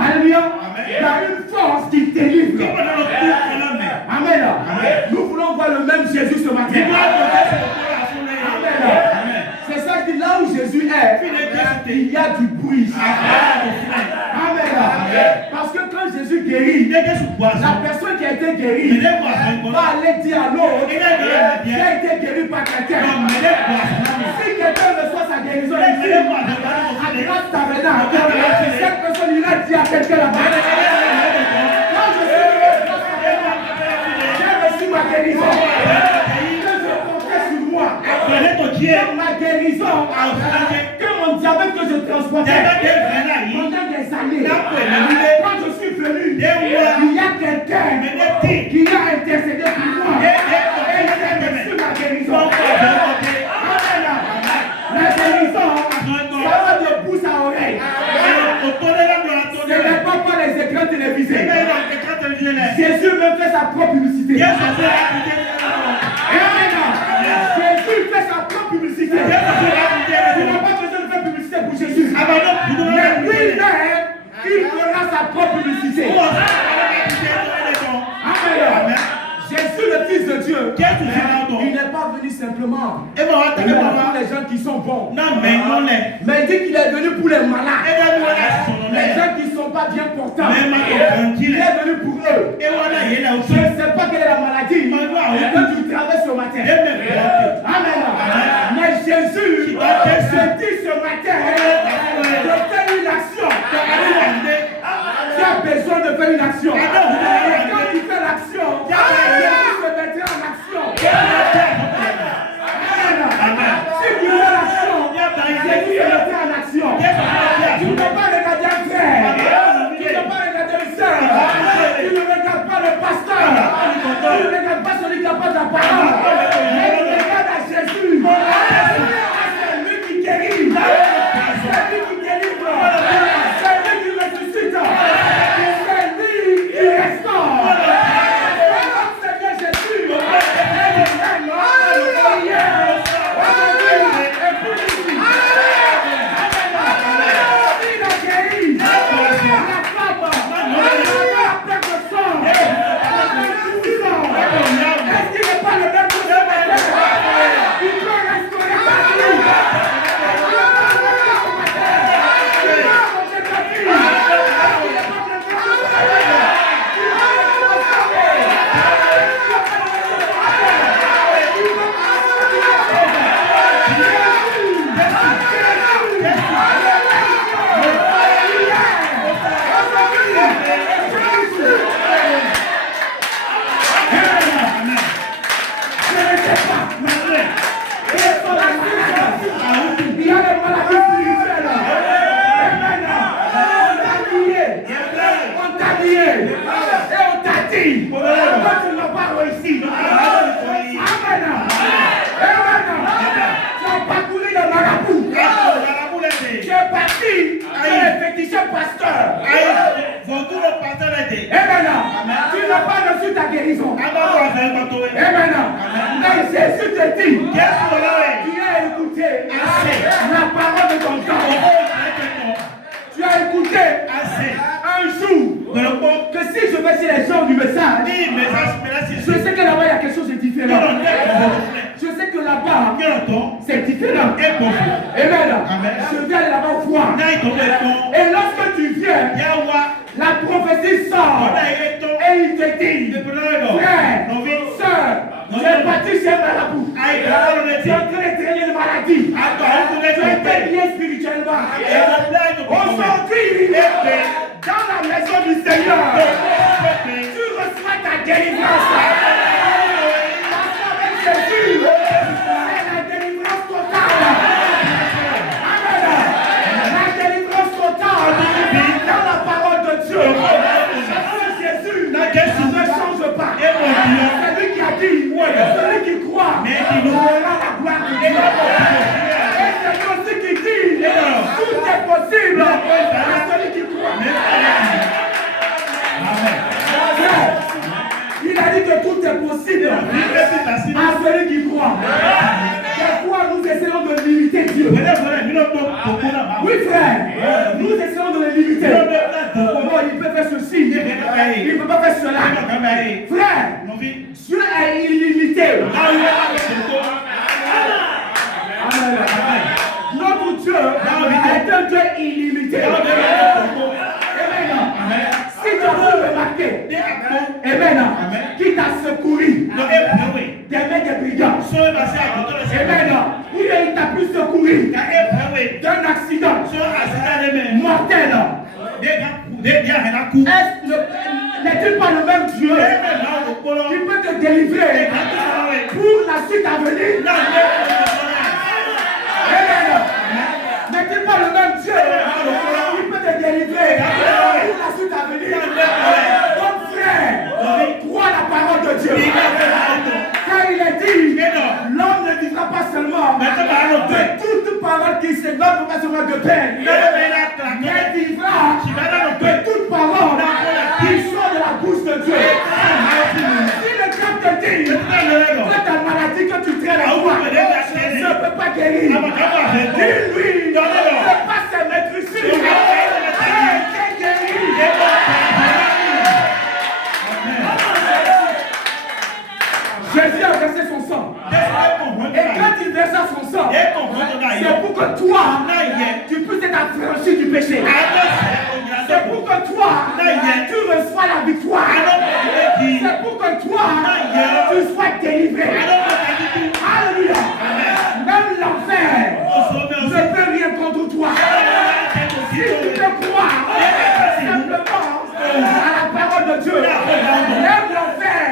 Alléluia. Il y a une force qui délivre. Amen. Nous voulons voir le même Jésus ce matin. Amen. C'est ça que là où Jésus est, il y a du bruit. Amen. Parce que quand Jésus guérit, la personne qui a été guérie va aller dire à l'autre qui a été guéri par quelqu'un. Si quelqu'un reçoit sa guérison ici, à grâce tabernacle, cette personne ira dire à quelqu'un là-bas. Quand je suis j'ai reçu ma guérison. Que je comptais sur moi. Ma guérison. Que mon diabète que je transportais pendant des années. Quand je suis venu, il y a quelqu'un qui a intercédé pour moi. Et j'ai reçu ma guérison. La guérison, ça va de pouce à oreille. Ce n'est pas par les écrans télévisés. Jésus me fait sa propre publicité. Jésus fait sa propre publicité. Tu n'as pas besoin de faire publicité pour Jésus. Mais lui-même, il fera sa propre publicité. Amen. Jésus, le Fils de Dieu, il n'est pas venu simplement pour les gens qui sont bons. Mais il dit qu'il est venu pour les malades. Les gens qui ne sont pas bien portants. Il est venu pour eux. Je ne sais pas quelle est la maladie que tu traverses ce matin. Amen. Mais Jésus te dit ce matin de faire une action. Tu as besoin de faire une action. Et quand tu fais l'action, Jésus se mettra en action. Amen. Si tu fais l'action, Jésus se mettra en action. Tu ne peux pas regarder un frère. Tu ne peux pas regarder une soeur. Tu ne regardes pas le pasteur. Tu ne regardes pas celui qui n'a pas de parole. Mais tu regardes à Jésus. C'est lui qui guérit. C'est lui qui délivre. C'est lui qui ressuscite. C'est lui qui restaure. Seigneur Jésus. Tout est possible à celui qui croit. Il ne peut pas faire cela. Frère, Dieu est illimité. Amen. Notre Dieu est un Dieu illimité. Amen. Si tu peux remarquer, Amen, qui t'a secouru des mains des brigands. Amen. Ou il t'a pu secourir d'un accident mortel. N'est-il pas le même Dieu qui peut te délivrer pour la suite à venir? N'est-il pas le même Dieu qui peut te délivrer pour la suite à venir? Donc frère, crois la parole de Dieu. Car il est dit, l'homme ne vivra pas seulement de toute parole qui se donne, pas seulement de peine, mais vivra de toute parole qui sort de la bouche de Dieu. Si le diable te dit que ta maladie que tu traînes à toi ne peut pas guérir, dis-lui, ne pas se mettre ici. Jésus a versé son sang. Et quand il versa son sang, c'est pour que toi, tu puisses être affranchi du péché. C'est pour que toi, tu reçois la victoire. C'est pour que toi, tu sois délivré. Alléluia. Même l'enfer ne peut rien contre toi. Si tu te crois simplement à la parole de Dieu, même l'enfer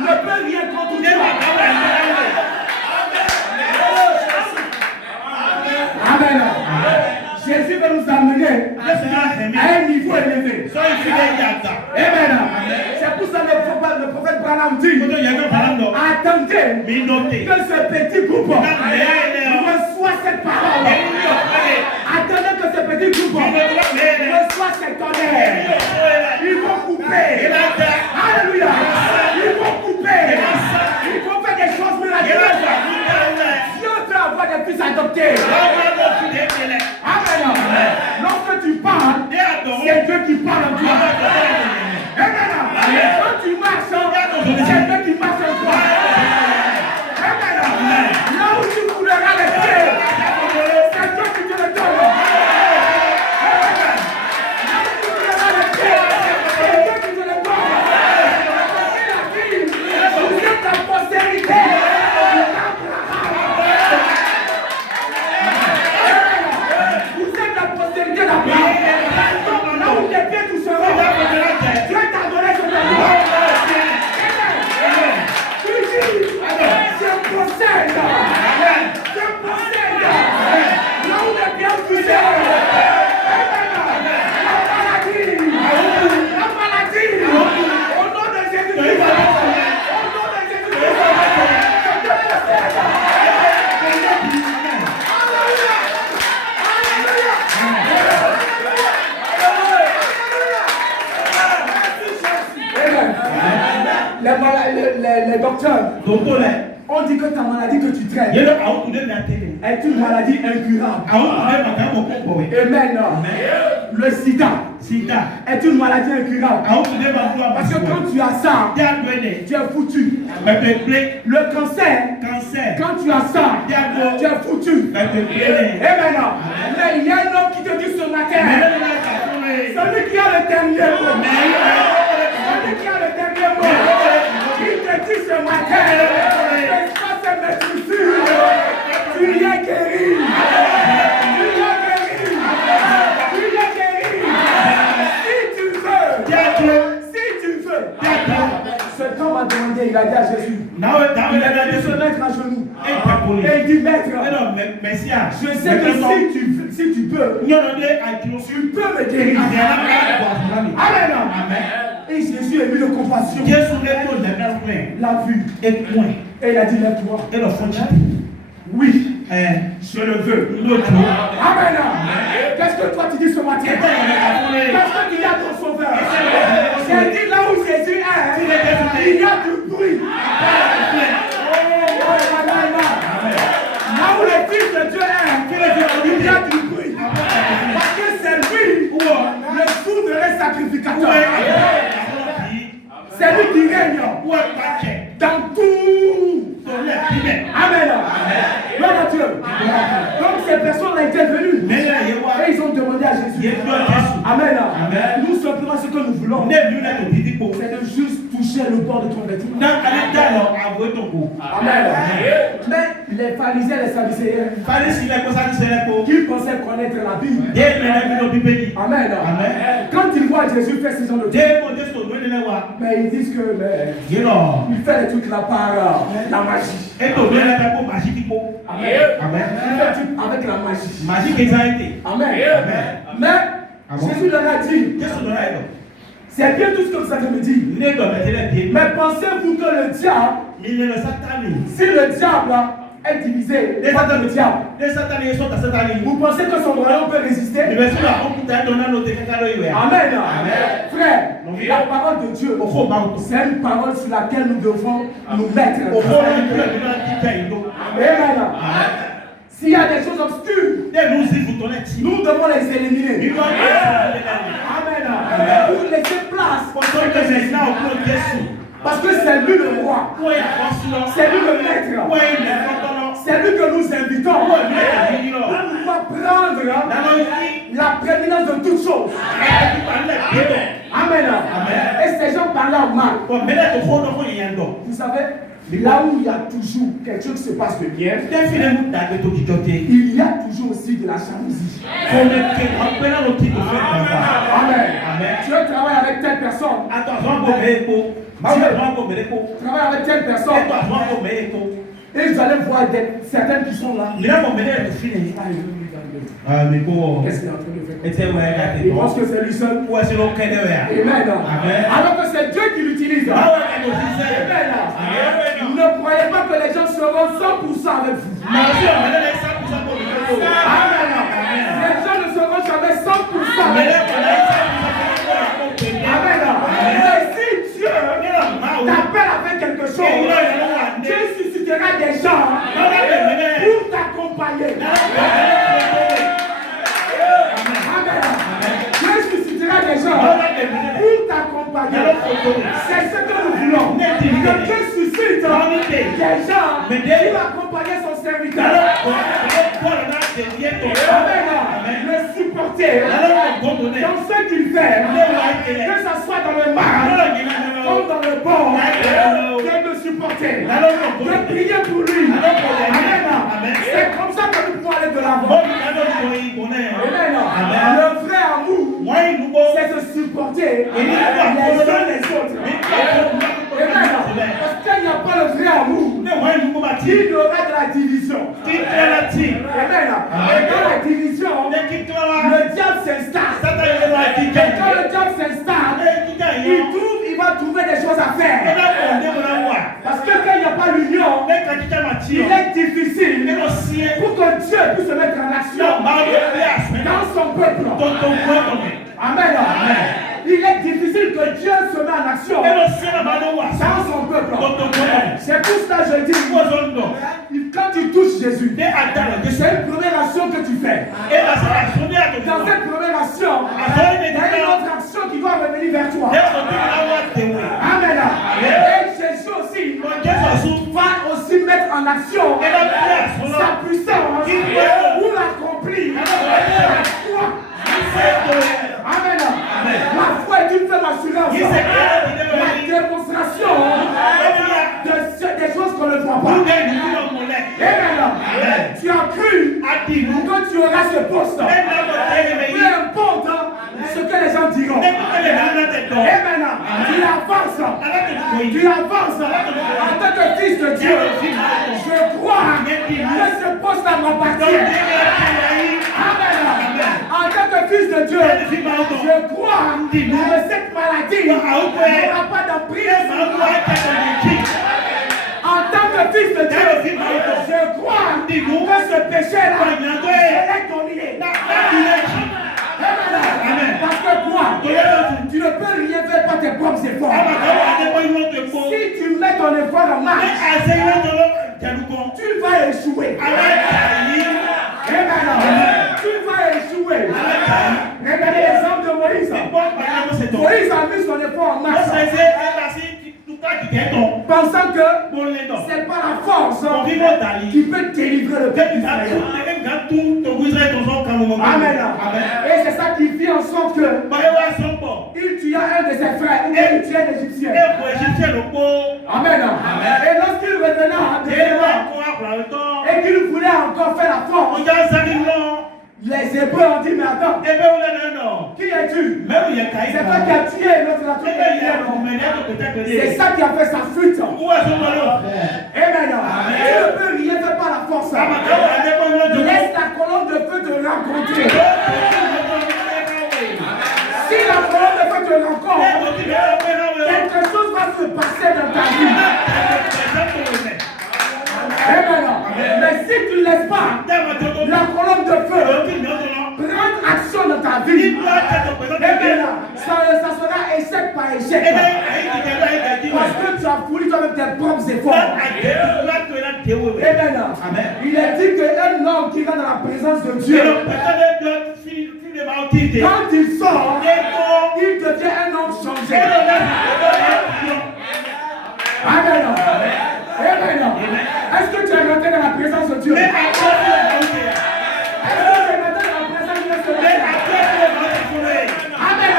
ne peut rien contre toi. Amen. Jésus va nous amener à un niveau élevé. Amen. C'est pour ça que le prophète Branham dit, attendez que ce petit groupe reçoit cette parole. Attendez que ce petit groupe reçoit cette honneur. Ils vont couper. Alléluia. Ils vont couper. Ils vont faire des choses miraculeuses. Dieu veut avoir des fils adoptés. Amen. Lorsque tu parles, c'est Dieu qui parle en toi. Amen. Quand tu marches, c'est Dieu qui marche en toi. Amen. Là où tu couleras les pieds, c'est Dieu qui te le donne. Amen. Là où tu couleras les pieds, c'est Dieu qui te le donne. Il a dit, vous êtes la postérité. Vous êtes la postérité d'Abraham. Là où tes pieds toucheront, Dieu t'a donné ce nom. Tu dis, je possède. Je possède. Là où les pieds toucheront. La maladie. Au nom de Jésus-Christ. Au nom de Jésus-Christ. Je te possède. Les docteurs on dit que ta maladie que tu traînes est une maladie incurable. Amen. Le sida est une maladie incurable. Parce que quand tu as ça, tu es foutu. Le cancer, quand tu as ça, tu es foutu. Amen. Mais il y a un homme qui te dit ce matin, celui qui a le dernier mot, celui qui a le dernier mot, il te dit ce matin, laisse pas te mettre ici, tu es guéri, tu es guéri, tu es guéri. Si tu veux, cet homme a demandé, il a dit à Jésus, il a dit de se mettre à genoux. Et il dit, maître, je sais que si tu peux, tu peux me guérir. Amen. Et Jésus a eu de compassion. L'a vu. Et il a dit, lève-toi. Oui, je le veux. Amen. Qu'est-ce que toi tu dis ce matin? Qu'est-ce que tu dis à ton sauveur? J'ai dit là où Jésus est, il y a du bruit. Là où le Fils de Dieu est, il y a du bruit. Parce que c'est lui le souverain sacrificateur. Dans tout. Amen. Gloire à Dieu. Donc ces personnes-là étaient venues. Et ils ont demandé à Jésus. Amen. Nous simplement ce que nous voulons, c'est de juste toucher le bord de ton vêtement. Amen. Mais les pharisiens et les sadducéens qui pensaient connaître la Bible. Amen. Quand ils voient Jésus faire ces gens de Dieu, mais ils disent que il fait les trucs là par la magie. Amen. Il fait des trucs avec la magie. Amen. Mais Jésus leur a dit, c'est bien tout ce que vous avez me dit. Mais pensez-vous que le diable, si le diable est divisé contre le diable, vous pensez que son royaume peut résister? Amen. Frère, la parole de Dieu, c'est une parole sur laquelle nous devons nous mettre. Amen. S'il y a des choses obscures, nous devons les éliminer. Amen. Pour laisser place. Parce que c'est lui le roi. C'est lui le maître. C'est lui que nous invitons. On va prendre la prééminence de toutes choses. Amen. Et ces gens parlaient en mal. Vous savez, là où il y a toujours quelque chose qui se passe de bien, il y a toujours aussi de la jalousie. Amen. Tu travailles avec telle personne. Travaille avec telle personne. Et vous allez voir certaines qui sont là. Qu'est-ce qu'il est en train de faire? Il pense que c'est lui seul. Amen. Alors que c'est Dieu qui l'utilise. Amen. Ne croyez pas que les gens seront 100% avec vous. Amen. Les gens ne seront jamais 100% avec vous. Amen. Mais si Dieu t'appelle avec quelque chose, Dieu suscitera des gens pour t'accompagner. Amen. Dieu suscitera des gens pour t'accompagner. C'est ce que nous voulons. Que Dieu suscite des gens qui vont accompagner son serviteur. Amen. Le supporter dans ce qu'il fait, que ce soit dans le mal comme dans le bon, de me supporter, de prier pour lui. Amen. C'est comme ça que nous pouvons aller de l'avant. Amen. Le vrai amour, c'est se supporter les uns les autres. Amen. Parce qu'il n'y a pas le vrai amour, il y aura de la division. Amen. Et dans la division, le diable s'installe. Et quand le diable s'installe, il va trouver des choses à faire. Parce que quand il n'y a pas l'union, il est difficile pour que Dieu puisse se mettre en action dans son peuple. Amen. Il est difficile que Dieu se mette en action dans son peuple. C'est pour cela que je dis, quand tu touches Jésus, c'est une première action que tu fais. Dans cette première action, il y a une autre action qui doit revenir vers toi. Amen. Et Jésus aussi va aussi mettre en action sa puissance pour l'accomplir. Amen. La foi est une femme assurance. La démonstration des choses qu'on ne voit pas. Amen. Tu as cru que tu auras ce poste. Peu importe ce que les gens diront. Amen. Tu avances. En tant que fils de Dieu. Je crois que ce poste m'appartient. Amen. En tant que fils de Dieu, je crois que cette maladie n'aura pas d'emprise. En tant que fils de Dieu, je crois que ce péché-là est dominé. Parce que quoi? Tu ne peux rien faire par tes propres efforts. Si tu mets ton effort en marche, tu vas échouer. Tu vas échouer. Regardez l'exemple de Moïse. Moïse a mis son effort en marche. pensant que c'est pas la force qui peut délivrer le peuple d'Israël. Amen. Et c'est ça qui fit en sorte que il tua un de ses frères, il tua un Égyptien. Amen. Et lorsqu'il revenait et qu'il voulait encore faire la force, les Hébreux ont dit, mais attends, qui es-tu? C'est toi qui as tué notre nation. C'est ça qui a fait sa fuite. Amen. Tu ne peux rien faire par la force. Laisse la colonne de feu te rencontrer. Si la colonne de feu te rencontre, quelque chose va se passer dans ta vie. Amen. Mais si tu ne laisses pas la colonne de feu prendre action dans ta vie, ça sera échec par échec. Parce que tu as fourni toi-même tes propres efforts. Amen. Il est dit qu'un homme qui va dans la présence de Dieu, quand il sort, il devient un homme changé. Amen. Amen. Est-ce que tu es rentré dans la présence de Dieu? Est-ce que tu es rentré dans la présence de Dieu? Amen.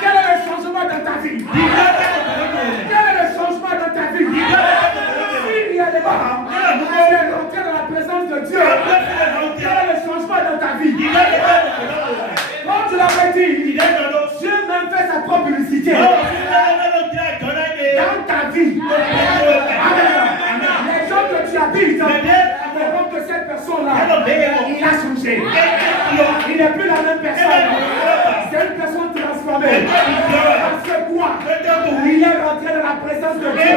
Quel est le changement dans ta vie? Quel est le changement dans ta vie? S'il y a des barres, tu es rentré dans la présence de Dieu. Quel est le changement dans ta vie? Comme tu l'avais dit, Dieu même fait sa propre publicité dans ta vie. Amen. Les gens que tu habites verront que cette personne-là, il a changé. Il n'est plus la même personne. C'est une personne transformée. Parce que quoi? Il est rentré dans la présence de Dieu.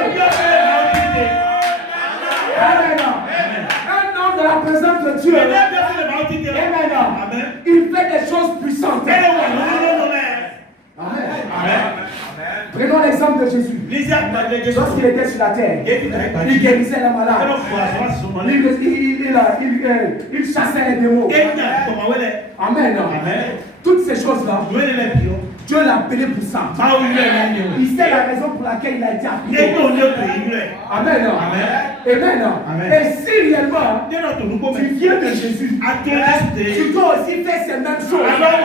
Amen. Un homme de la présence de Dieu. Amen. Il fait des choses puissantes. Amen. Prenons l'exemple de Jésus. Lorsqu'il était sur la terre, il guérissait les malades. Il chassait les démons. Amen. Toutes ces choses-là, Dieu l'a appelé pour ça. Il sait la raison pour laquelle il a été appelé. Amen. Amen. Et si réellement tu viens de Jésus, tu dois aussi faire ces mêmes choses.